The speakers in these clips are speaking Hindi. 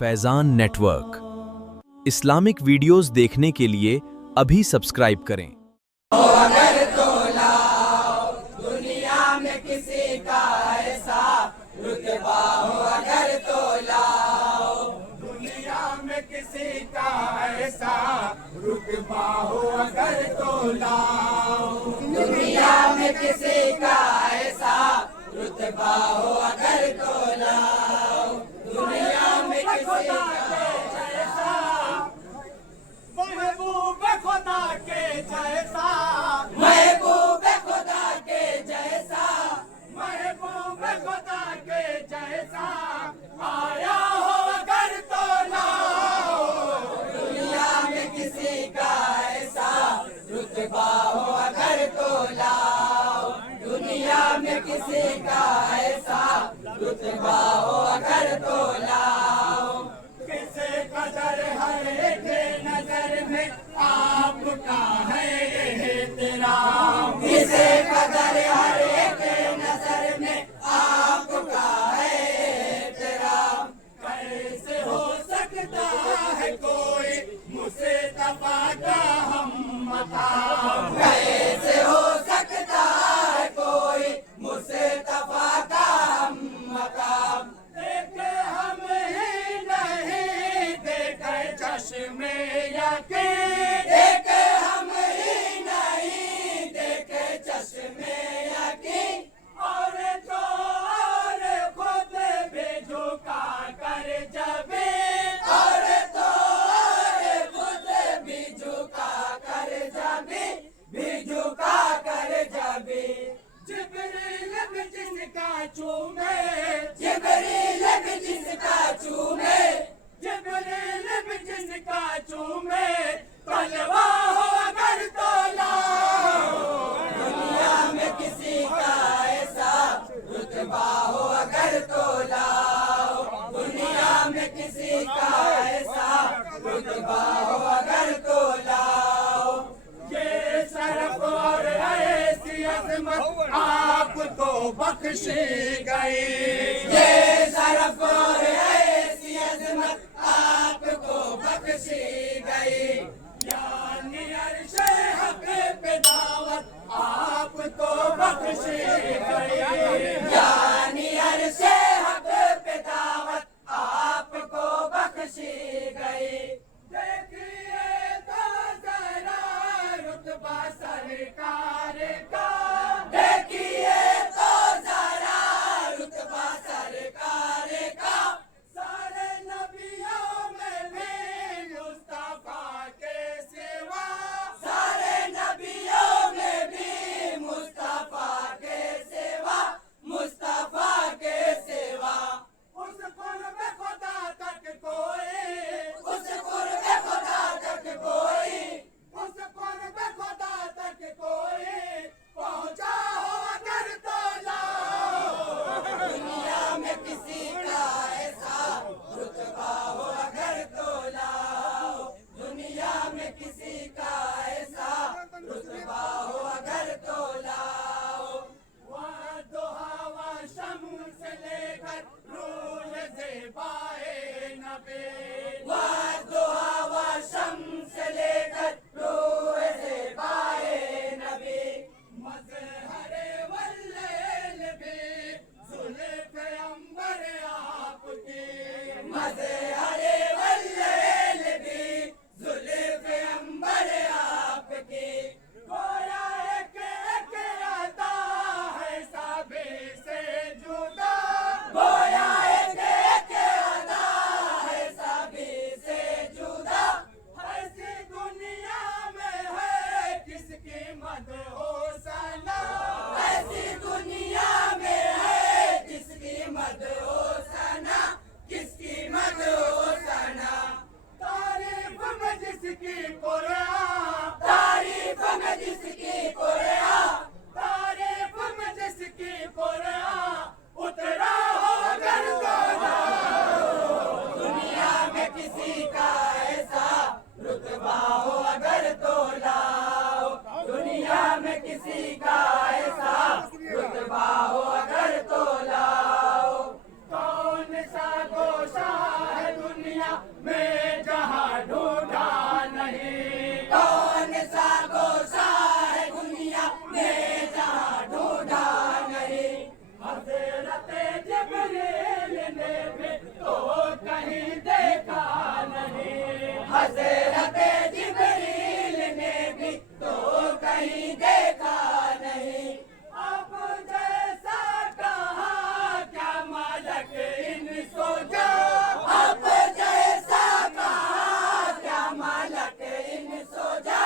फैज़ान नेटवर्क। इस्लामिक वीडियोस देखने के लिए अभी सब्सक्राइब करें। अगर तो लाओ दुनिया में किसी का ऐसा रुतबा हो, अगर तो लाओ दुनिया में किसी का ऐसा रुतबा हो, अगर तो लाओ दुनिया में किसी का ऐसा रुतबा हो, अगर तो लाओ दुनिया में किसी का ऐसा महबूब खुदा के जैसा, महबूब खुदा के जैसा, महबूब खुदा के जैसा आया हो, अगर तो लाओ दुनिया में किसी का ऐसा रुतबा हो, अगर तो लाओ दुनिया में किसी का ऐसा रुतबा हो, अगर तो लाओ किसे कदर हर एक नजर में आपका है ये तेरा, किसे कदर हर एक नजर में आपका है तेरा, कैसे हो सकता है कोई मुझसे तफा का हम मकाम, कैसे हो सकता है कोई मुझसे तफा का हम मकाम, देखे हम ही नहीं देखे चश्मे यकीन, देखे हम ही नहीं देखे चश्मे यकीन, और तो और खुद भी झुका कर जबे, और तो और खुद भी झुका कर जबे, भी झुका कर जबे, जिब्रील भी जिसका चूमे, जिब्रील भी जिसका चूमे, जिब्रील भी जिसका चूमे, तलवा हो अगर तो लाओ दुनिया में किसी का ऐसा रुतबा हो, अगर तो लाओ दुनिया में किसी का ऐसा रुतबा हो, अगर तो लाओ ये शरफ और ऐसी अज़मत आपको बख्शी गई, ये शरफ और ऐसी अज़मत आपको बख्शी गई, यानी अर्शे हक पे दावत आपको बख्शी गई, यानी अर्शे हक पे दावत आपको बख्शी गई, देखिए तो जरा रुतबा सरकार का, देखिए तो जरा रुतबा सरकार का, सारे नबियों में भी मुस्तफा के सिवा, सारे नबियों में भी मुस्तफा के सिवा, मुस्तफा के सिवा, उस कुर्ब खुदा तक कोई, उस कुर्ब खुदा तक कोई, उस कुर्ब खुदा तक कोई पहुंचा हो, अगर तो लाओ दुनिया में किसी का ऐसा रुतबा हो, अगर तो लाओ दुनिया में किसी का ऐसा रुतबा हो, अगर तो लाओ, वह दुहा व शम्स लेकर रूह ज़ेबाए नबी, वह दुहा व शम्स लेकर रूह ज़ेबाए नबी, मज़हरे वल्लैल भी ज़ुल्फ़े अंबर आपकी, मज़हरे वल्लैल भी ज़ुल्फ़े अंबर आपकी, गोया एक एक अदा है सभी से जुदा, गोया एक एक अदा है सभी से जुदा, ऐसी दुनिया में है किसकी मद हो सना, ऐसी दुनिया में है किसकी मद हो सना, किसकी मद हो सना, तारीफ में जिसकी कुरान, तारीफ में जिसकी कुरान, तारीफ में जिसकी कुरान उतरा हो, अगर तो लाओ दुनिया में किसी का ऐसा रुतबा हो, अगर तो लाओ दुनिया में किसी का ऐसा रुतबा हो, अगर तो लाओ, कौन सा गोशा है दुनिया मैं जहाँ ढूंढा नहीं। कौन सा गोशा है दुनिया में जहाँ ढूंढा नहीं। हज़रत जिब्रील ने भी तो कहीं देखा नहीं। हज़रत जिब्रील ने भी तो कहीं देखा नहीं। अब जैसा कहा क्या मालक इन सो जा। अब जैसा कहा क्या मालक इन सो जा।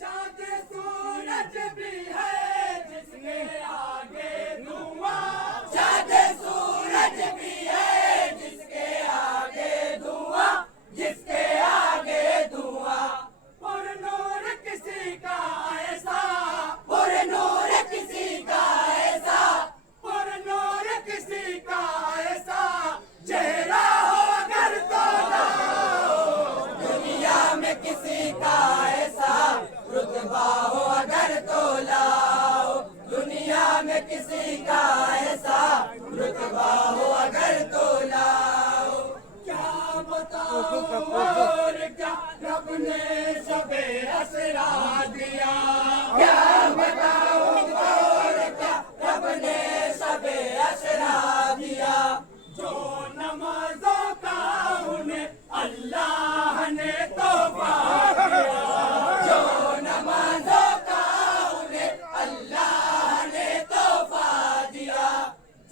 चाँद सूरज भी है जिसके आगे धुआं। चाँद सूरज भी है जिसके आगे धुआं। जिसके आगे धुआं। पुरनूर किसी का ऐसा। पुरनूर किसी का ऐसा। पुरनूर किसी का ऐसा चेहरा हो अगर तो लाओ। दुनिया में किसी का ऐसा रुतबा हो अगर तो लाओ। दुनिया में किसी का ऐसा रुतबा हो अगर तो लाओ। क्या बताओ और क्या रब ने सबे असरा दिया। क्या बताओ और क्या रब ने सबे असरा दिया। जो नमाजों का उन्हें अल्लाह ने तोहफा दिया। जो नमाजों का उन्हें अल्लाह ने तोहफा दिया।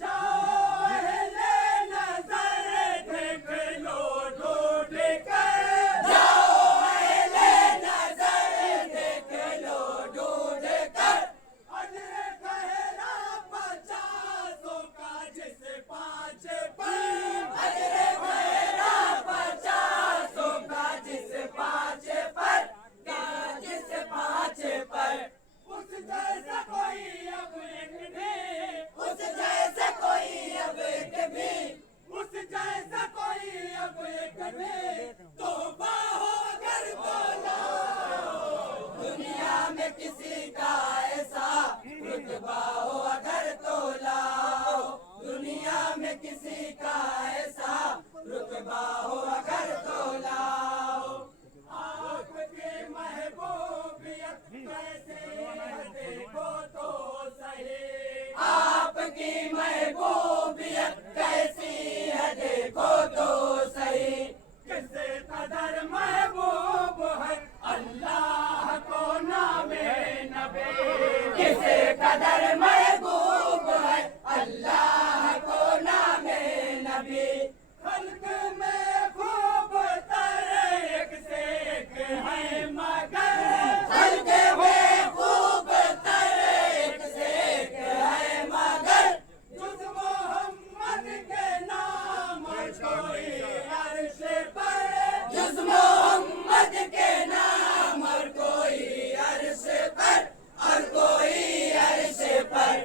जाओ अहले नज़र देख लो ढूंढ कर। जाओ अहले नज़र देख लो ढूंढ कर। अजर गहरा 50 का जिस 5 पर। अजर गहरा 50 का जिस 5 पर। का जिस 5 पर। उस जैसा कोई अब एक भी। उस जैसा कोई अब एक भी। उस जैसा कोई अब एक भी तोहफा हो अगर तो लाओ। दुनिया में किसी का ऐसा रुतबा हो अगर तो लाओ। दुनिया में किसी का ऐसा रुतबा हो अगर तो लाओ। आपकी महबूबियत कैसे है देखो तो सही। आपकी महबूबियत कैसी है देखो तो सही। किसे कदर महबूब है अल्लाह को नामे नबी। किसे कदर महबूब है अल्लाह को नामे नबी। खल्क में खूब तर एक से एक है मगर। खल्क में खूब तर एक से एक है मगर। जुज़ मोहम्मद के नाम कोई अर्श पर। जुज़ मोहम्मद के नाम और कोई अर्श पर। और कोई अर्श पर।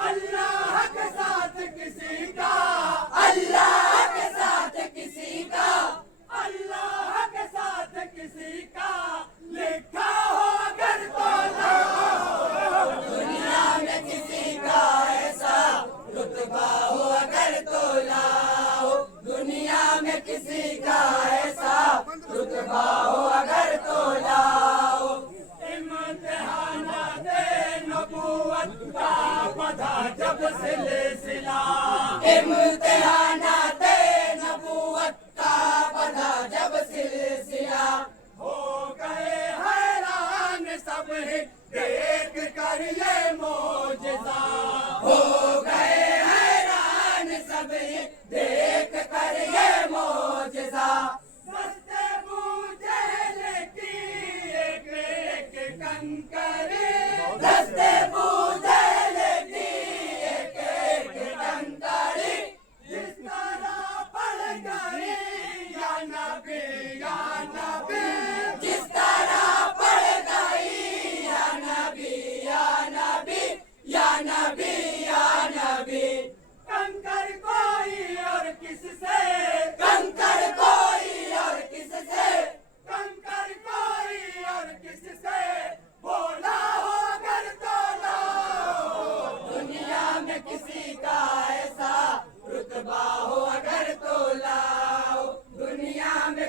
अल्लाह के साथ किसी का। अल्लाह के साथ किसी का। अल्लाह के साथ किसी का लिखा हो अगर तो लाओ। दुनिया में किसी का ऐसा रुतबा हो अगर तो लाओ। दुनिया में किसी का ऐसा रुतबा हो अगर तो लाओ। इम्तिहान दे नबूवत का बधा जब सिलसिला। इम्तिहान दे नबूवत का बधा जब सिलसिला। हो गए हैरान सब ही देख कर ये मोजज़ा। हो गए हैरान सब ही देख कर ये मोजज़ा। दस्ते बूझेल की एक एक कंकरी। दस्ते बूझेल की एक एक कंकरी। जिस तरह पड़ गई या नबी या नबी। जिस तरह पड़ गई या नबी या नबी। या नबी या नबी। कंकर कोई और किससे। कंकर कोई और किससे। कंकर कोई और किससे बोला हो अगर तो लाओ। दुनिया में किसी का ऐसा रुतबा हो अगर तो लाओ। दुनिया में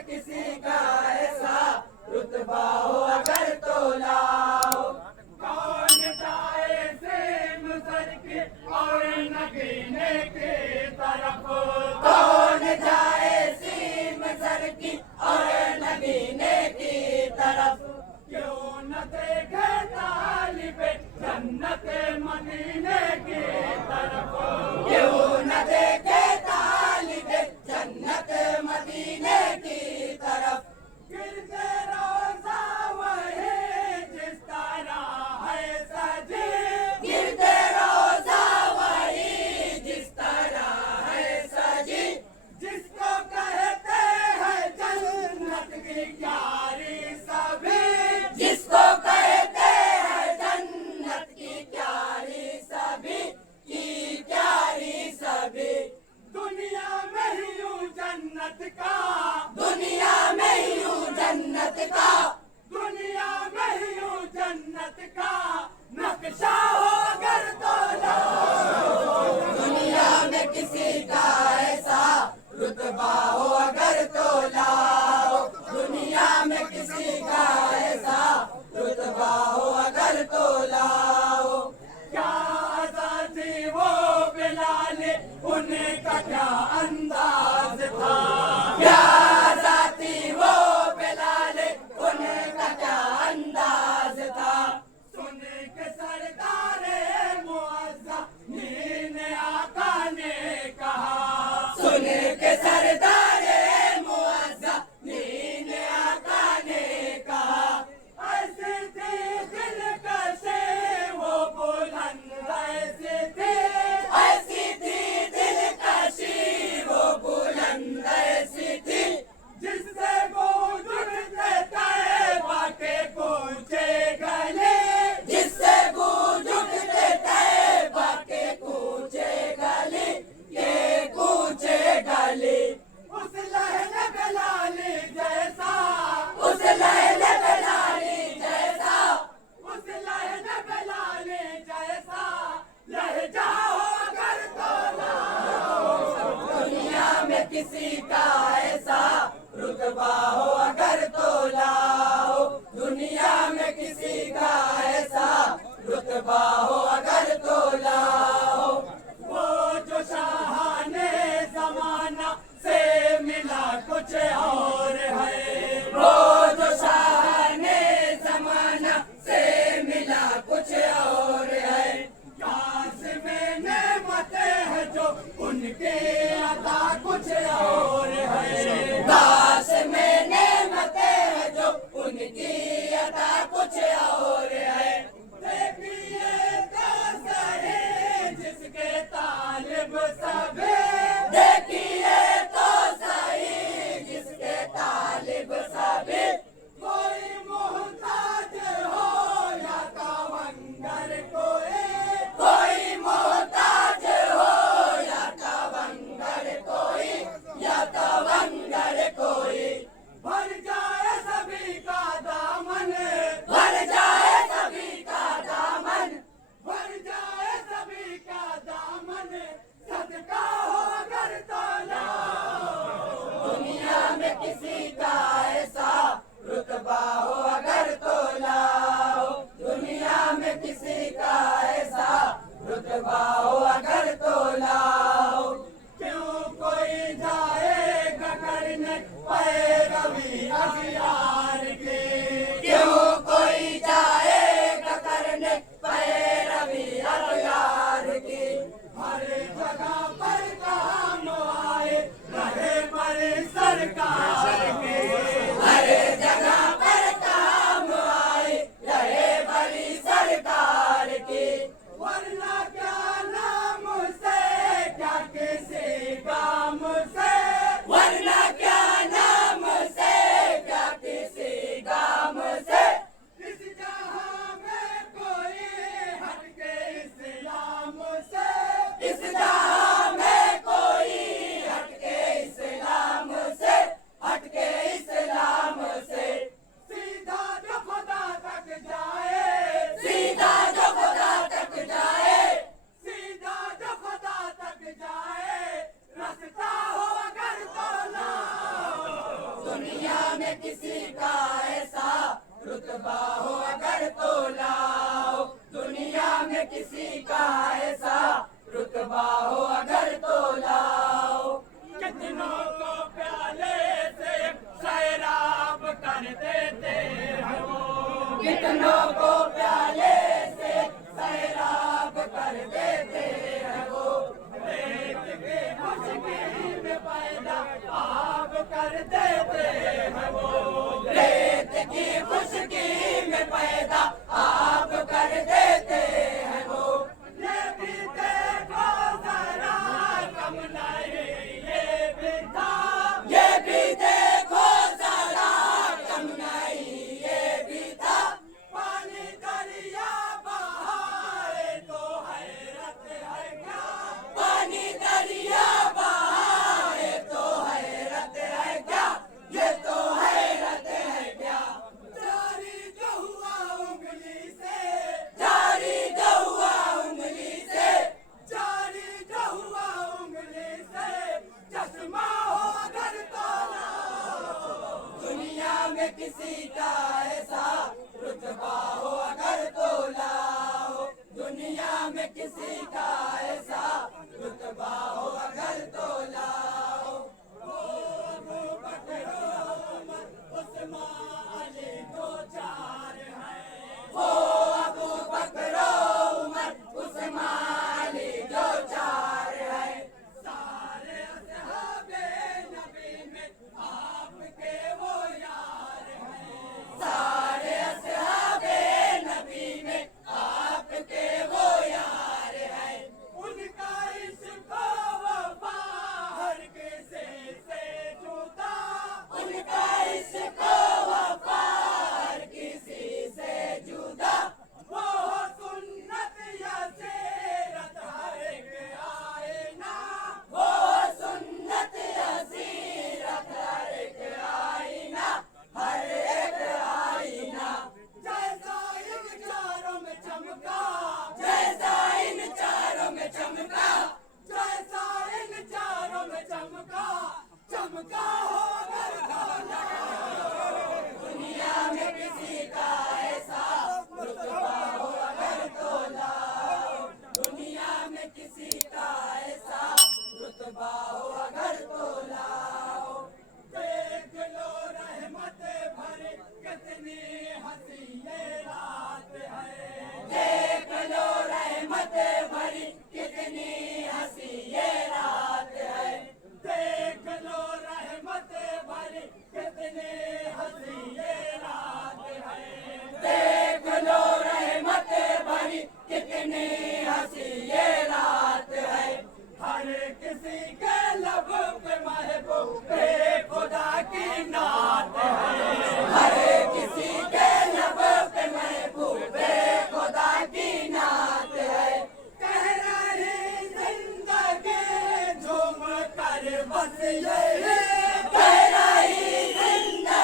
किसी का ऐसा रुतबा हो अगर तो लाओ, दुनिया में किसी का ऐसा रुतबा हो अगर तो लाओ। क्यों कोई जाएगा करने पैरवी अखियार की, क्यों कोई जाएगा करने पैरवी अखियार की। हर जगह पर काम आए रहे पर सरकार के, हर जगह पर काम आए रहे बड़ी सरकार की। वरना क्या नाम से क्या किसी काम से, वरना क्या नाम से क्या किसी काम से। इस जहां में कोई हटके इस्लाम से, इस जहां में कोई हटके इस्लाम से, हटके इस्लाम से। सीधा जो खुदा तक जाए, सीधा जो खुदा तक जाए, सीधा जो खुदा तक जाए, रास्ता हो अगर तो लाओ, दुनिया में किसी का ऐसा रुतबा हो अगर तो लाओ, दुनिया में किसी का ऐसा रुतबा हो अगर तो लाओ। कितनों को प्याले से सैराब कर देते हैं वो, कितनों को प्याले से सैराब कर देते हैं वो। रेत की खुशकी में पैदा आब कर देते हैं वो, रेत की खुशकी में पैदा आब कर देते हैं वो। ये भी देखो जरा कम नहीं ये भी था, ये भी देखो जरा कम नहीं ये भी था। पानी दरिया बहाए तो हैरत है क्या, पानी दरिया बहाए तो हैरत है क्या, ये तो हैरत है क्या। जारी जो हुआ उंगली से, जारी जो हुआ उंगली से, जारी जो हुआ उंगली से, चश्मा हो अगर तो लाओ, दुनिया में किसी का ऐसा रुतबा हो अगर तो लाओ, दुनिया में किसी का ऐसा रुतबा हो अगर तो लाओ। वो अबू बकर उमर उस्मान अली दो चार हैं, वो अबू बकर उमर उस्मान अली दो चार हैं। सारे असहाबे नबी में आपके वो यार हैं, सारे असहाबे नबी में आपके वो यार हैं। उनका इश्क वफा हर किसी से जुदा, उनका इश्क वफा हर किसी से जुदा। वो सुन्नत या सीरत हर एक आईना, वो सुन्नत या सीरत हर एक आईना, हर एक आईना। जैसा इन चारों में चमका, जैसा इन चारों में चमका, जैसा इन चारों में चमका, चमका हो अगर तो लाओ, दुनिया में किसी का ऐसा रुतबा हो अगर तो लाओ, दुनिया में किसी का ऐसा रुतबा हो अगर तो लाओ। देख लो रहमत भरी कितनी हंसी ये रात है, देख लो रहमत भरी कितनी हंसी ये रात है, देख लो रहमत भरी कितनी हंसी ये रात है, देख लो रहमत भरी कितनी हंसी ये रात है। हर किसी के लब पे महबूबे खुदा की नात है, हर किसी के लब पे महबूबे खुदा की नात है। कह रही जिंदगी झूम कर बस यही, कह रही जिंदगी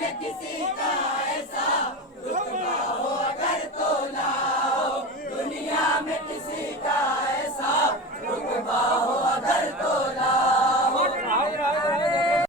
में किसी का